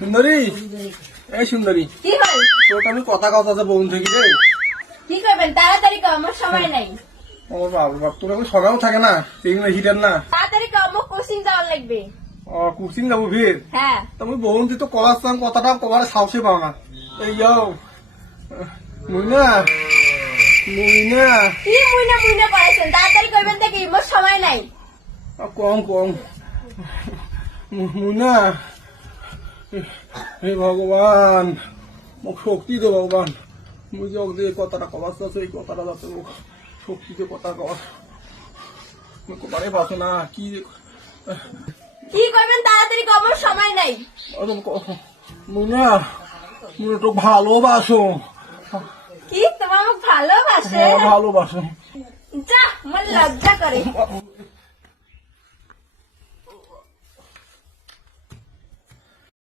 সুন্দরী? এই সুন্দরী। কি হল তোর আমি কথা কথা আছে বোন থেকে রে। কি করবেন? তাড়াতাড়ি আমার সময় নাই। ও বাবা বাপ তোর সকাল থাকে না সেই হিটার না। তাড়াতাড়ি আমার কোচিং যাওয়ার লাগবে। ও কুচিং যাব ভিড় হ্যাঁ। তা বোন কলার সাম কথাটা কবার সাহসে পাও না। এই যাও। মুইনা মুইনা। কি মুইনা মুইনা করেছেন? তাড়াতাড়ি করবেন দেখি আমার সময় নাই। কম কম। মুনা হে ভগবান মোক শক্তি দে ভগবান। মুই যে এই কথাটা কবার চাচ্ছ এই কথাটা যাতে মোক শক্তি দে কথা মুই কবারে পাচ্ছ না কি যে- কি করবেন তাড়াতাড়ি আমার সময় নাই। মুনা মুনা তো ভালোবাসো কি তোমার ভালোবাসে ভালোবাসো যা আমার লজ্জা করে